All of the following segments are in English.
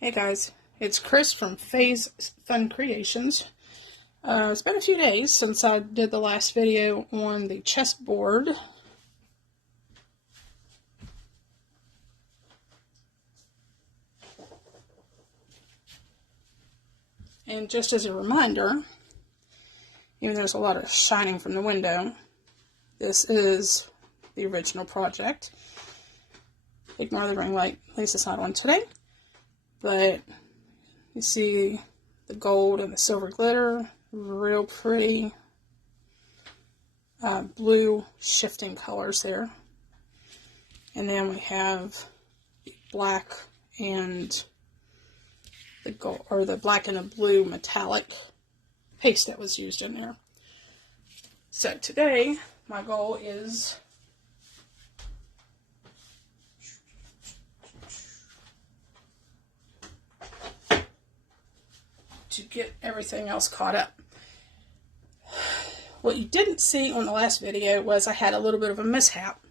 Hey guys, it's Chris from Phase Fun Creations. It's been a few days since I did the last video on the chessboard. And just as a reminder, even though there's a lot of shining from the window, this is the original project. Ignore the ring light, at least it's not on today. But you see the gold and the silver glitter, real pretty blue shifting colors there. And then we have the black and the gold, or the black and the blue metallic paste that was used in there. So today my goal is to get everything else caught up. What you didn't see on the last video was I had a little bit of a mishap,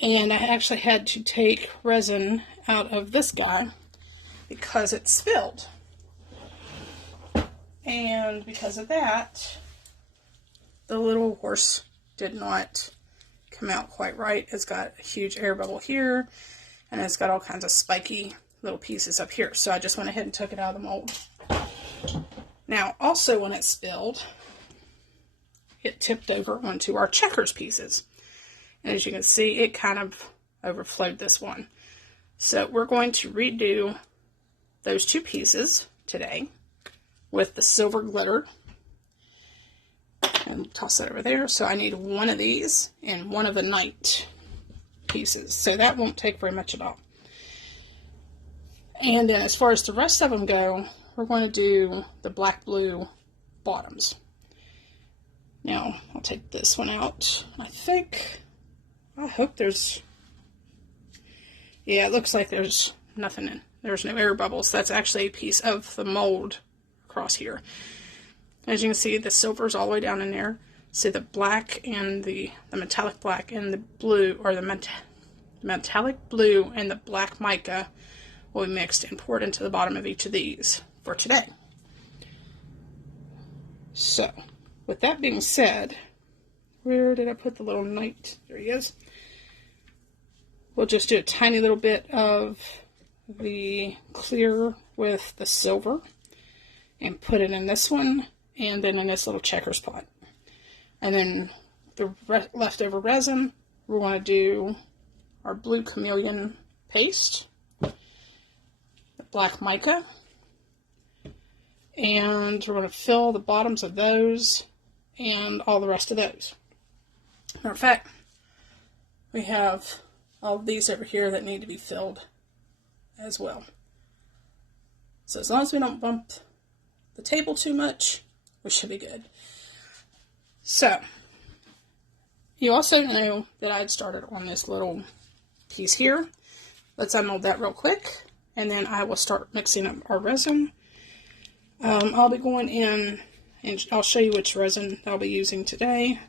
and I actually had to take resin out of this guy because it spilled, and because of that the little horse did not come out quite right. It's got a huge air bubble here, and it's got all kinds of spiky little pieces up here, so I just went ahead and took it out of the mold. Now, also when it spilled, it tipped over onto our checkers pieces. And as you can see, it kind of overflowed this one. So we're going to redo those two pieces today with the silver glitter. And toss that over there. So I need one of these and one of the knight pieces. So that won't take very much at all. And then as far as the rest of them go, we're going to do the black-blue bottoms. Now, I'll take this one out. I hope there's, yeah, it looks like there's nothing in. There's no air bubbles. That's actually a piece of the mold across here. As you can see, the silver is all the way down in there. See the black and the metallic black and the blue, or the metallic blue and the black mica will be mixed and poured into the bottom of each of these for today. So, with that being said, where did I put the little knight? There he is. We'll just do a tiny little bit of the clear with the silver and put it in this one and then in this little checkers pot. And then the leftover resin, we're going to do our blue chameleon paste, the black mica, and we're going to fill the bottoms of those and all the rest of those. Matter of fact, we have all of these over here that need to be filled as well. So as long as we don't bump the table too much, we should be good. So, you also know that I had started on this little piece here. Let's unmold that real quick, and then I will start mixing up our resin. I'll be going in, and I'll show you which resin I'll be using today.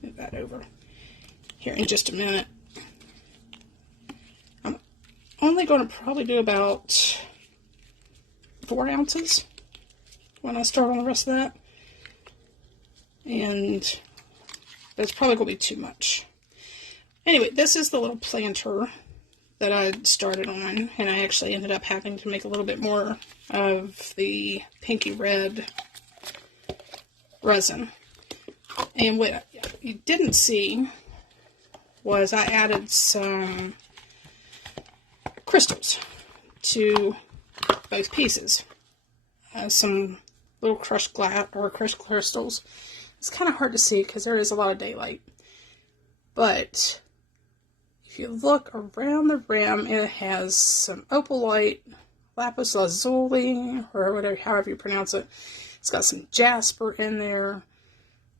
Move that over here in just a minute. I'm only going to probably do about 4 ounces when I start on the rest of that. And that's probably going to be too much. Anyway, this is the little planter that I started on, and I actually ended up having to make a little bit more of the pinky red resin. And what you didn't see was I added some crystals to both pieces. Some little crushed glass or crushed crystals. It's kind of hard to see because there is a lot of daylight. But if you look around the rim, it has some opalite, lapis lazuli, or whatever, however you pronounce it. It's got some jasper in there.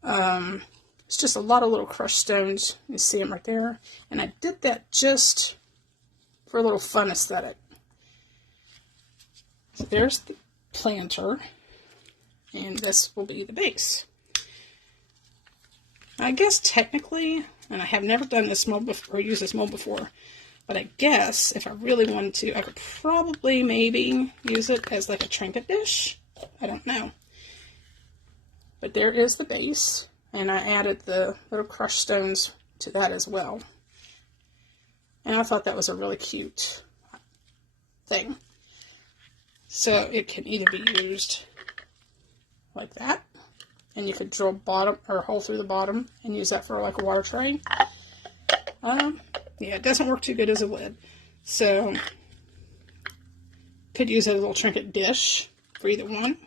It's just a lot of little crushed stones. You see them right there. And I did that just for a little fun aesthetic. So there's the planter, and this will be the base. I guess technically, and I have never done this mold before, or used this mold before, But I guess if I really wanted to, I could probably maybe use it as like a trinket dish. I don't know. But there is the base, and I added the little crushed stones to that as well. And I thought that was a really cute thing. So it can either be used like that, and you could drill bottom or a hole through the bottom and use that for like a water tray. Yeah, it doesn't work too good as a lid. So could use it as a little trinket dish for either one.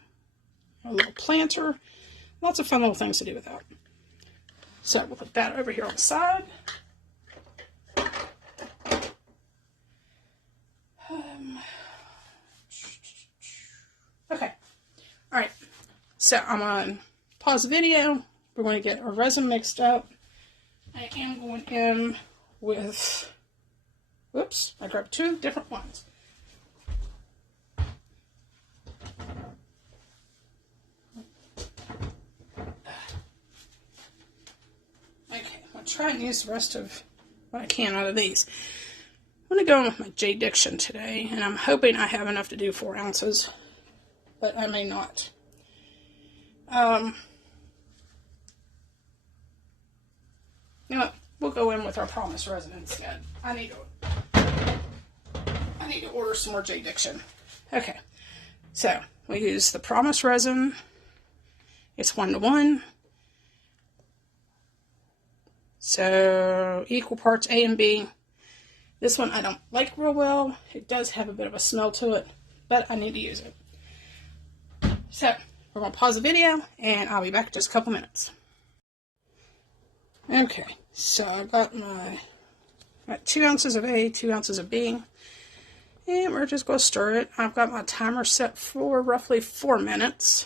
A little planter. Lots of fun little things to do with that. So we'll put that over here on the side. Okay. Alright. So I'm going to pause the video. We're going to get our resin mixed up. I am going in with, whoops, I grabbed two different ones. Okay, I'll try and use the rest of what I can out of these. I'm going to go in with my J Diction today, and I'm hoping I have enough to do 4 ounces, but I may not. You know what? We'll go in with our Promise resin instead. I need to order some more J Diction. Okay, so we use the Promise resin. It's 1:1. So equal parts A and B. This one I don't like real well. It does have a bit of a smell to it, but I need to use it. So we're going to pause the video, and I'll be back in just a couple minutes. Okay, so I got my 2 ounces of A, 2 ounces of B, and we're just going to stir it. I've got my timer set for roughly 4 minutes,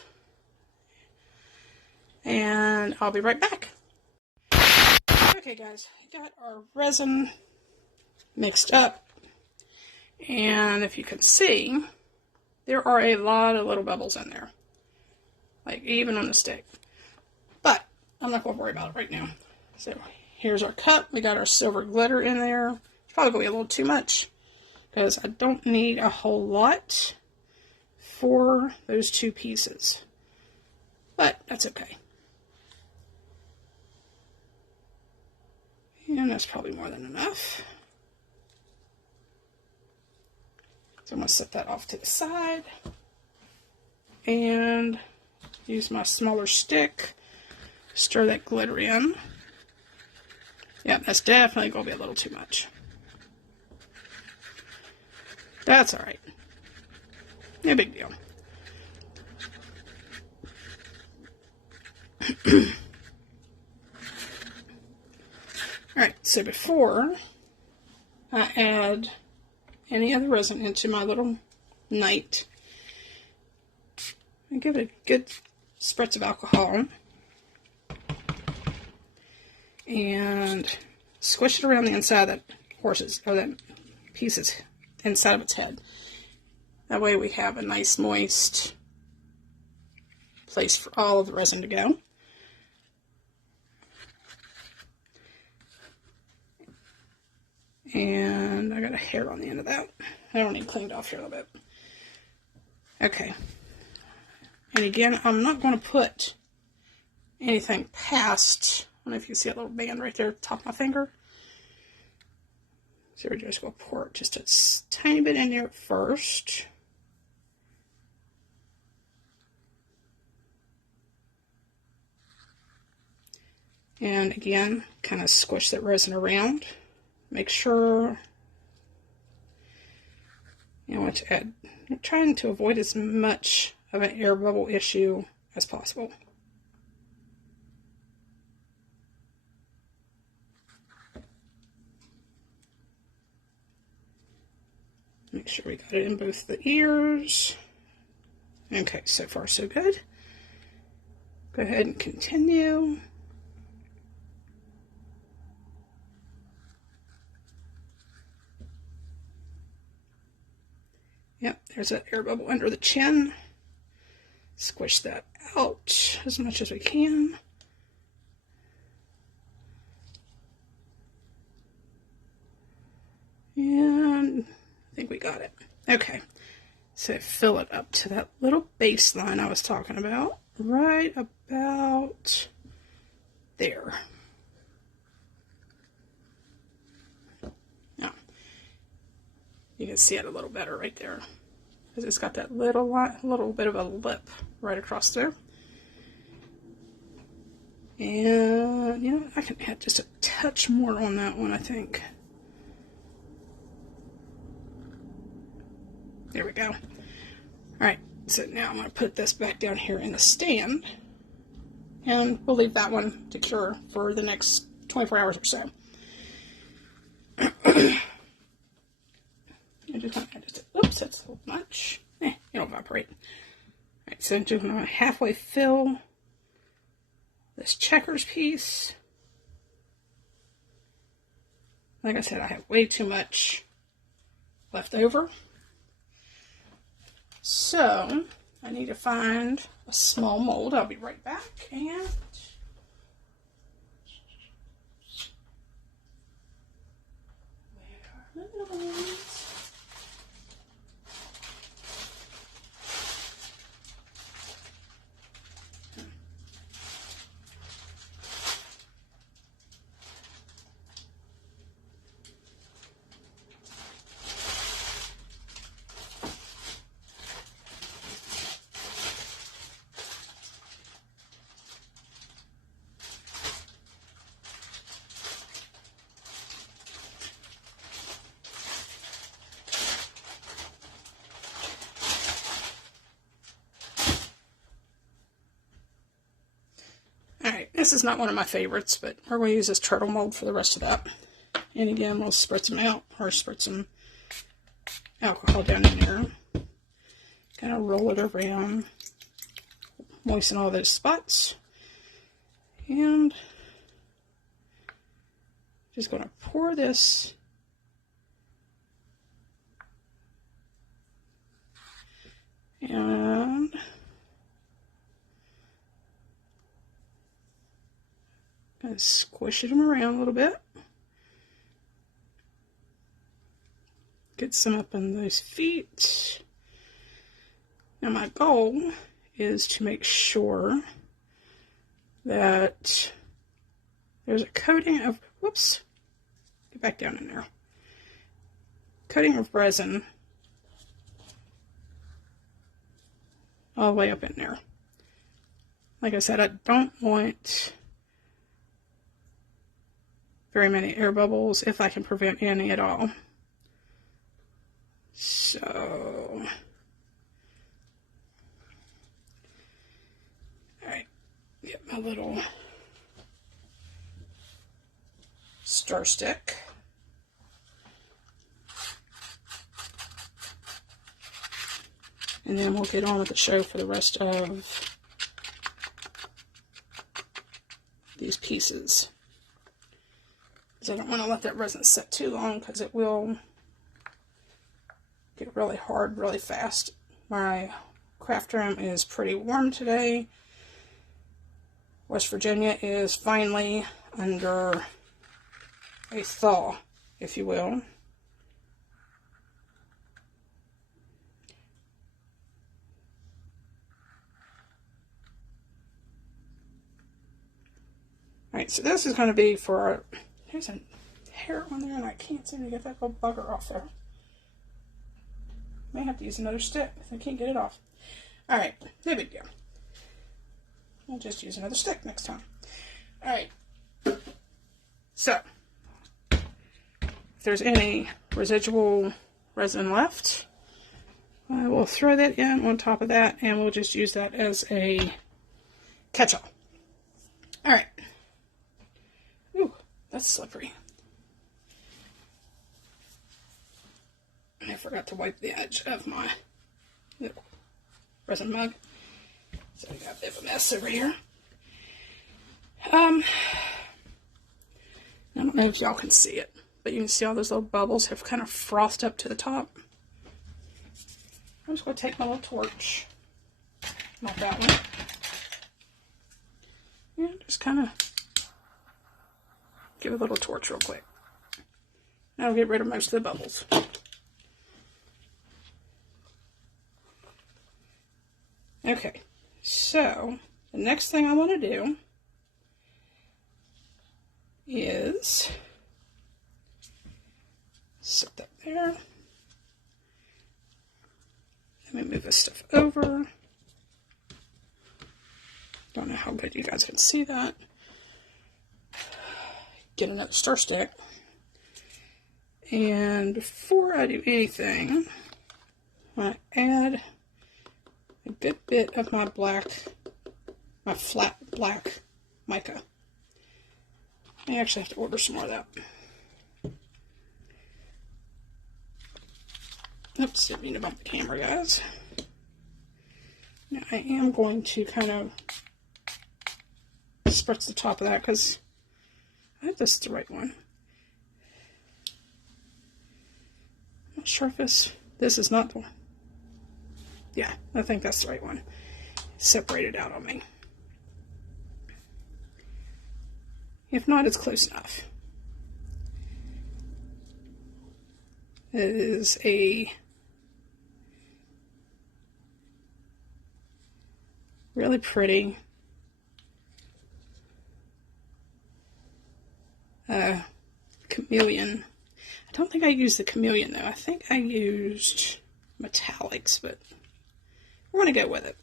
and I'll be right back. Okay guys, I got our resin mixed up, and if you can see, there are a lot of little bubbles in there, like even on the stick, but I'm not going to worry about it right now. So here's our cup. We got our silver glitter in there. It's probably going to be a little too much because I don't need a whole lot for those 2 pieces, but that's okay. And that's probably more than enough. So I'm going to set that off to the side and use my smaller stick, stir that glitter in. Yeah, that's definitely going to be a little too much. That's alright. No big deal. Alright, so before I add any other resin into my little night, I give it a good spritz of alcohol and squish it around the inside of that horse's, or that piece's inside of its head. That way we have a nice moist place for all of the resin to go. And I got a hair on the end of that. I don't need cleaned off here a little bit. Okay. And again, I'm not going to put anything past, I don't know if you can see that little band right there at the top of my finger. So we're just going to pour just a tiny bit in there first. And again, kind of squish that resin around. Make sure, you know, to add, I'm trying to avoid as much of an air bubble issue as possible. Make sure we got it in both the ears. Okay, so far so good. Go ahead and continue. Yep, there's that air bubble under the chin. Squish that out as much as we can. And I think we got it. Okay, so fill it up to that little baseline I was talking about, right about there. Now, you can see it a little better right there, because it's got that little bit of a lip right across there. And, you know, I can add just a touch more on that one, I think. There we go. Alright, so now I'm going to put this back down here in the stand. And we'll leave that one to cure for the next 24 hours or so. I just want to add just oops, that's a little much. It'll evaporate. Alright, so I'm just going to halfway fill this checkers piece. Like I said, I have way too much left over. So, I need to find a small mold. I'll be right back. And where are the molds? Alright, this is not one of my favorites, but we're going to use this turtle mold for the rest of that. And again, we'll spritz some out, or spritz some alcohol down in there. Kind of roll it around, moisten all those spots. And just going to pour this and squish it around a little bit. Get some up on those feet. Now my goal is to make sure that there's a coating of, whoops, get back down in there. Coating of resin all the way up in there. Like I said, I don't want very many air bubbles if I can prevent any at all. So, alright, get my little stir stick. And then we'll get on with the show for the rest of these pieces. I don't want to let that resin set too long because it will get really hard really fast. My craft room is pretty warm today. West Virginia is finally under a thaw, if you will. Alright, so this is going to be for our, there's a hair on there and I can't seem to get that little bugger off there. May have to use another stick because I can't get it off. Alright, no big deal. I'll just use another stick next time. Alright, so if there's any residual resin left, I will throw that in on top of that and we'll just use that as a catch-all. Alright. Ooh, that's slippery. I forgot to wipe the edge of my little resin mug. So I got a bit of a mess over here. I don't know if y'all can see it, but you can see all those little bubbles have kind of frothed up to the top. I'm just going to take my little torch, not that one, and just kind of give it a little torch real quick. That'll get rid of most of the bubbles. Okay, so the next thing I want to do is set that there. Let me move this stuff over. Don't know how good you guys can see that. Get another star stick. And before I do anything, I want to add a good bit of my flat black mica. I actually have to order some more of that. Oops, didn't mean to bump the camera, guys. Now I am going to kind of spritz the top of that because I hope this is the right one. I'm not sure if this is not the one. Yeah, I think that's the right one. It's separated out on me. If not, it's close enough. It is a really pretty chameleon. I don't think I used the chameleon though. I think I used metallics, but we're going to go with it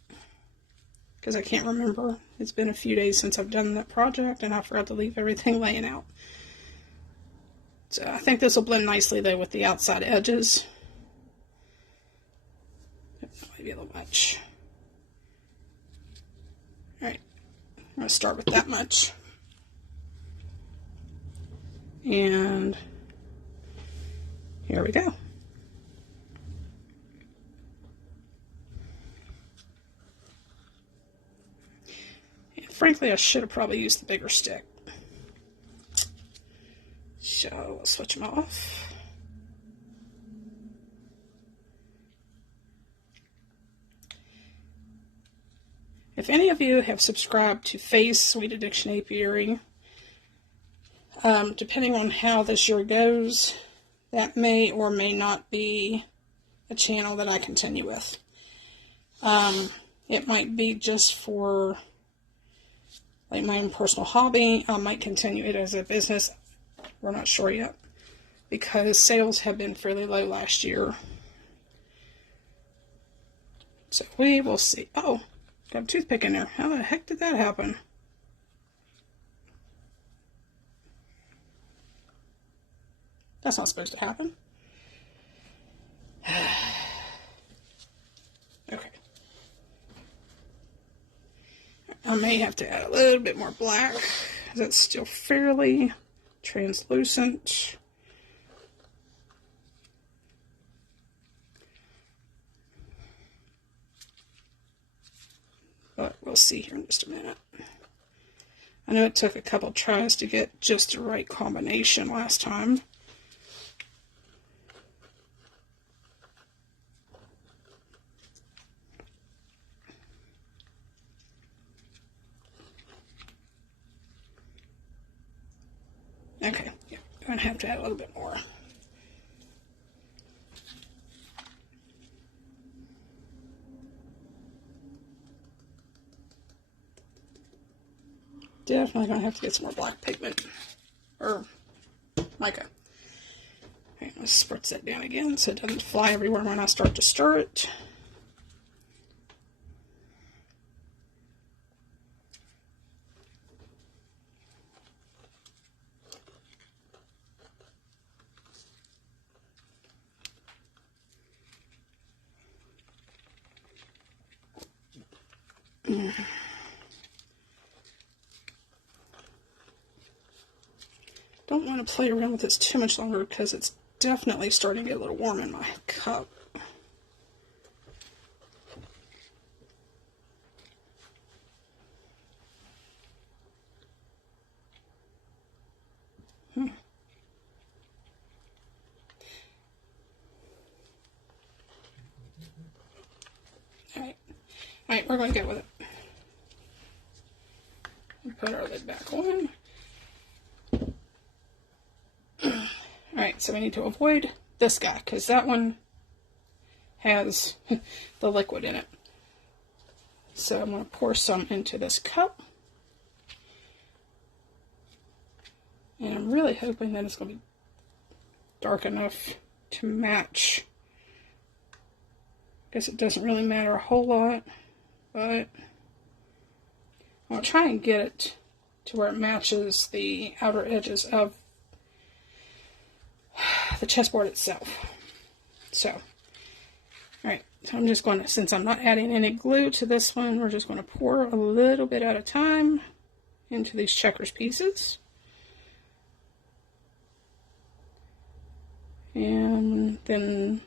because I can't remember. It's been a few days since I've done that project and I forgot to leave everything laying out. So I think this will blend nicely though with the outside edges. Maybe a little much. Alright, I'm going to start with that much. And here we go. And frankly, I should have probably used the bigger stick. So let's switch them off. If any of you have subscribed to Faye's Sweet Addiction Apiary, depending on how this year goes, that may or may not be a channel that I continue with. It might be just for like my own personal hobby. I might continue it as a business. We're not sure yet because sales have been fairly low last year. So we will see. Oh, got a toothpick in there. How the heck did that happen? That's not supposed to happen. Okay. I may have to add a little bit more black. That's still fairly translucent. But we'll see here in just a minute. I know it took a couple tries to get just the right combination last time. Okay, yeah, I'm going to have to add a little bit more. Definitely going to have to get some more black pigment, or mica. Okay, let's spritz that down again so it doesn't fly everywhere when I start to stir it. Don't want to play around with this too much longer because it's definitely starting to get a little warm in my cup. Alright, we're going to go with it. Put our lid back on. Alright, So we need to avoid this guy because that one has the liquid in it. So I'm going to pour some into this cup. And I'm really hoping that it's going to be dark enough to match. I guess it doesn't really matter a whole lot, but I'll try and get it to where it matches the outer edges of the chessboard itself. So, alright, so I'm just going to, since I'm not adding any glue to this one, we're just going to pour a little bit at a time into these checkers pieces. And then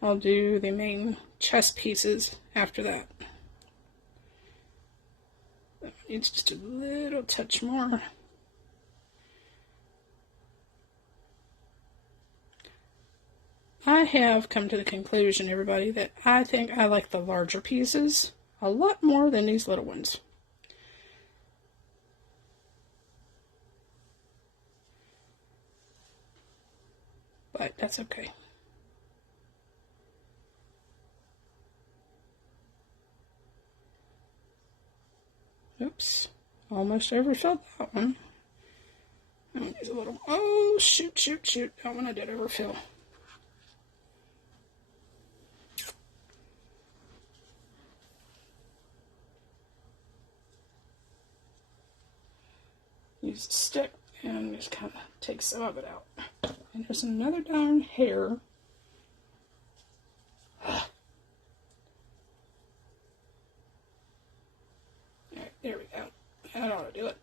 I'll do the main chess pieces after that. That needs just a little touch more. I have come to the conclusion, everybody, that I think I like the larger pieces a lot more than these little ones. But that's okay. Oops, almost overfilled that one. There's a little, oh, shoot. That one I did overfill. Use a stick and just kind of take some of it out. And there's another darn hair. Alright, there we go. That ought to do it.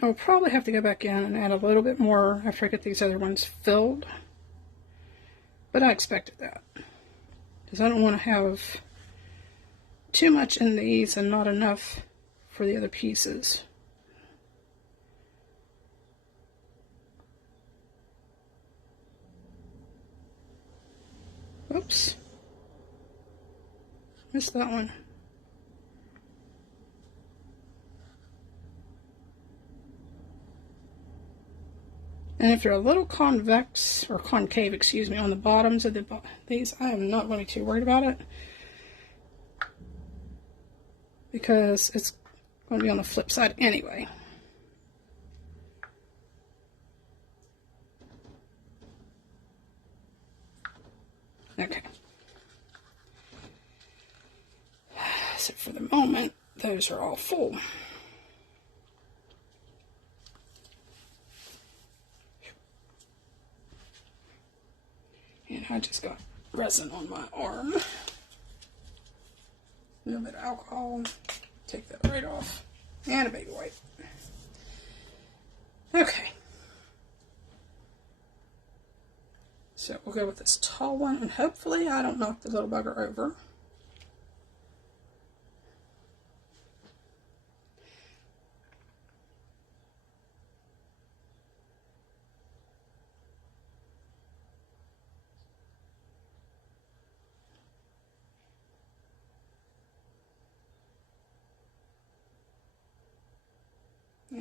I'll probably have to go back in and add a little bit more after I get these other ones filled. But I expected that. Because I don't want to have too much in these and not enough for the other pieces. Oops. Missed that one. And if they're a little convex, or concave, excuse me, on the bottoms of these, I am not going to be too worried about it. Because it's going to be on the flip side anyway. Okay. So for the moment, those are all full. And I just got resin on my arm. A little bit of alcohol. Take that right off. And a baby wipe. Okay. So we'll go with this tall one, and hopefully I don't knock the little bugger over.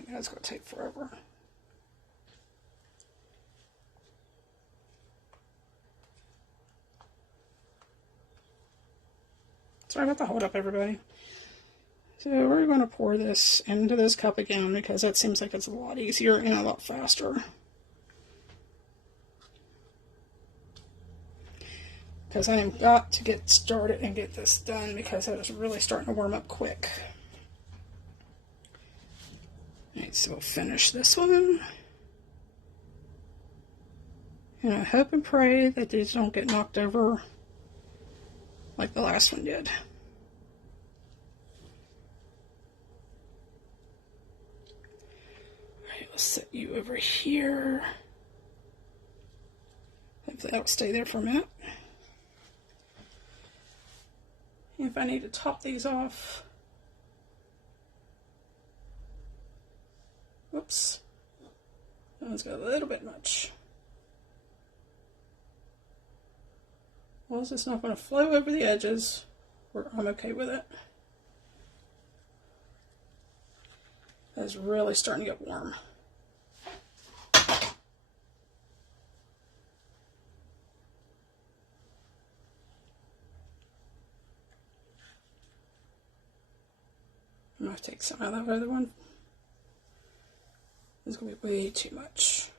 That's going to take forever. Sorry about the hold up, everybody. So we're going to pour this into this cup again because that seems like it's a lot easier and a lot faster. Because I have got to get started and get this done because it is really starting to warm up quick. Alright, so we'll finish this one. And I hope and pray that these don't get knocked over like the last one did. Alright, let's set you over here. Hopefully that'll stay there for a minute. If I need to top these off, whoops, that one's got a little bit much. Well, it's just not going to flow over the edges, I'm okay with it. It's really starting to get warm. I'm going to take some out of that other one. This is going to be way too much.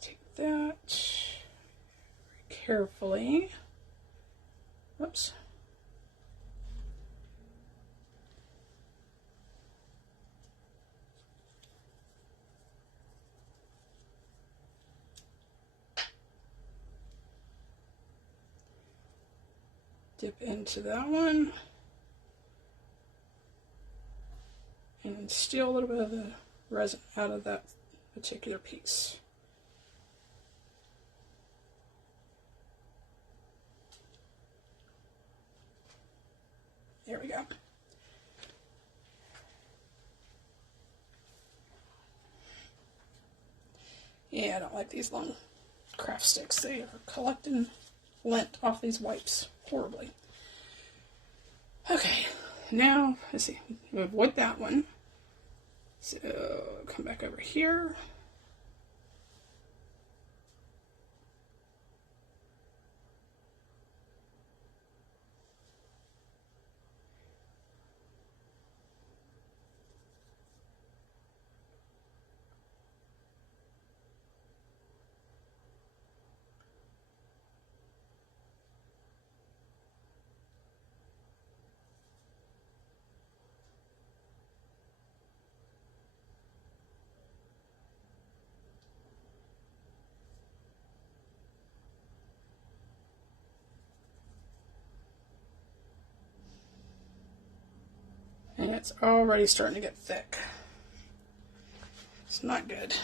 Take that very carefully. Whoops. Dip into that one and steal a little bit of the resin out of that particular piece. There we go. Yeah, I don't like these long craft sticks. They are collecting lint off these wipes horribly. Okay, now let's see. We'll avoid that one. So come back over here. And it's already starting to get thick. It's not good.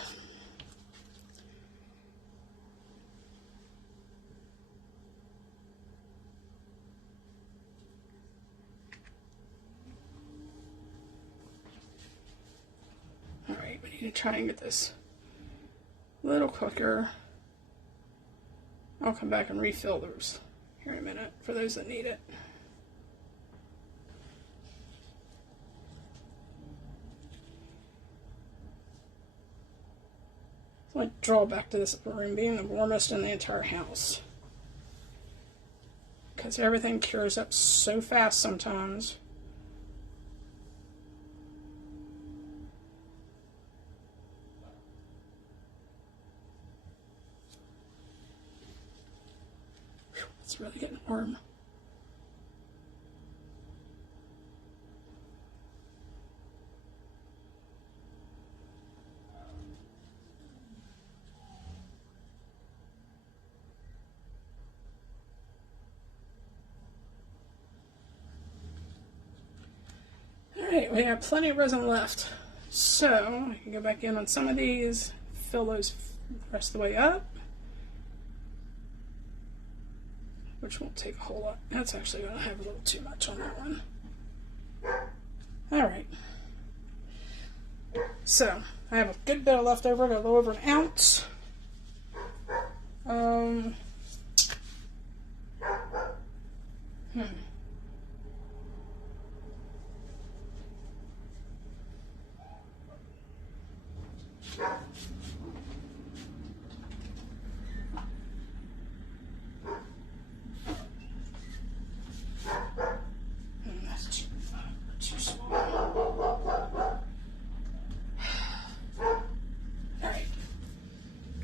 Alright, we need to try and get this a little quicker. I'll come back and refill those here in a minute for those that need it. Like drawback to this room being the warmest in the entire house, because everything cures up so fast sometimes. Whew, it's really getting warm. Alright, we have plenty of resin left, so I can go back in on some of these, fill those the rest of the way up, which won't take a whole lot. That's actually going to have a little too much on that one. Alright, so I have a good bit of left over, got a little over an ounce.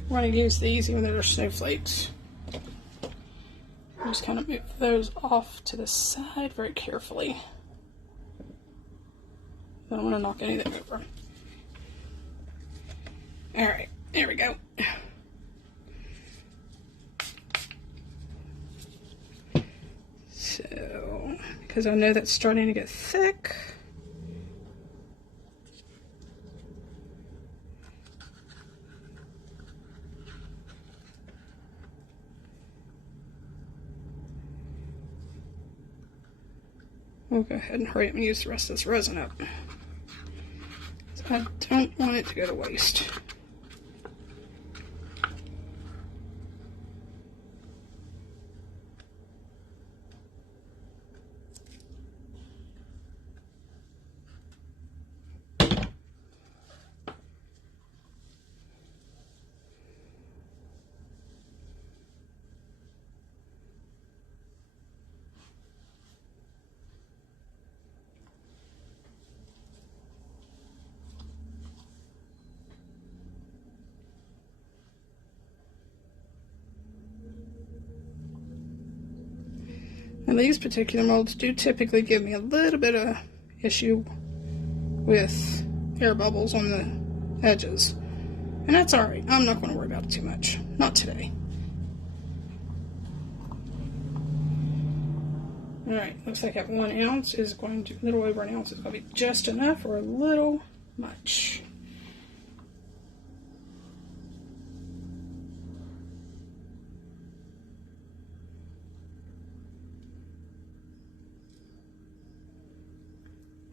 We're going to use these even though they're snowflakes. Just kind of move those off to the side very carefully. I don't want to knock anything over. Alright, there we go. So, because I know that's starting to get thick, we'll go ahead and hurry up and use the rest of this resin up. I don't want it to go to waste. And these particular molds do typically give me a little bit of issue with air bubbles on the edges. And that's alright. I'm not going to worry about it too much. Not today. Alright, looks like at 1 ounce is going to, a little over an ounce is going to be just enough or a little much.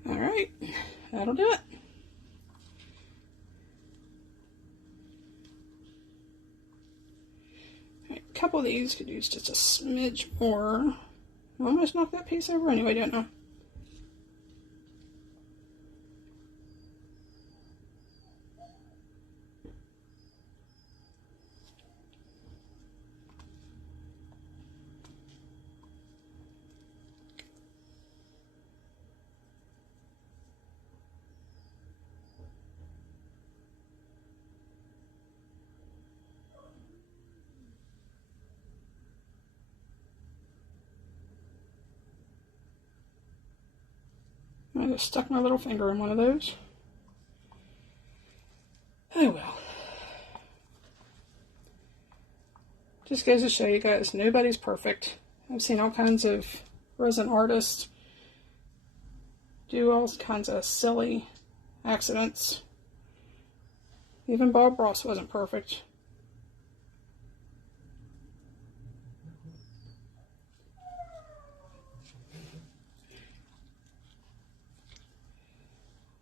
Alright, that'll do it. Right, a couple of these could use just a smidge more. I almost knocked that piece over anyway, don't know. I just stuck my little finger in one of those. Oh well. Just goes to show you guys, nobody's perfect. I've seen all kinds of resin artists do all kinds of silly accidents. Even Bob Ross wasn't perfect.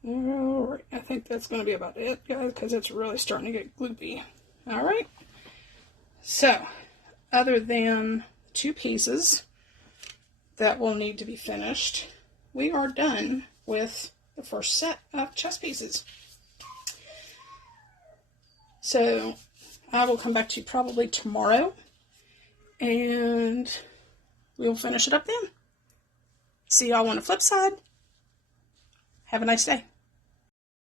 Alright, I think that's going to be about it, guys, because it's really starting to get gloopy. Alright, so, other than 2 pieces that will need to be finished, we are done with the first set of chess pieces. So, I will come back to you probably tomorrow, and we'll finish it up then. See y'all on the flip side. Have a nice day.